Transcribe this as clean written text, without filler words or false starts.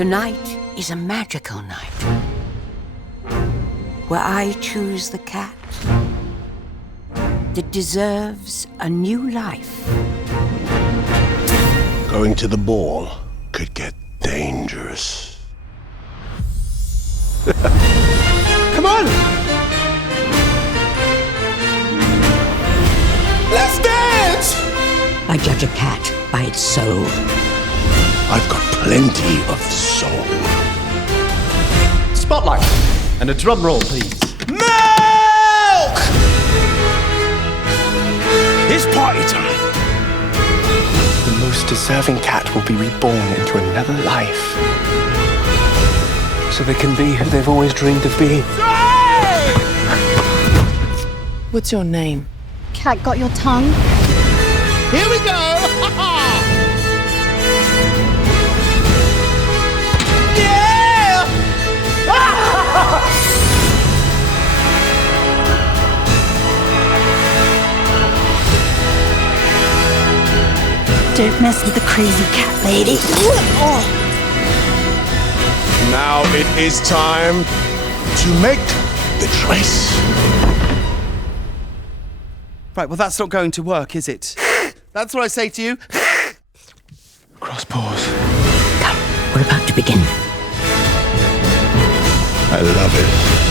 Tonight is a magical night, where I choose the cat that deserves a new life. Going to the ball could get dangerous. Come on! Let's dance! I judge a cat by its soul. I've got plenty of soul. Spotlight. And a drum roll, please. Milk! It's party time. The most deserving cat will be reborn into another life. So they can be who they've always dreamed of being. What's your name? Cat got your tongue? Here we go! Yeah! Don't mess with the crazy cat lady. Now it is time to make the choice. Right, well, that's not going to work, is it? That's what I say to you. Cross paws. Come, we're about to begin. I love it.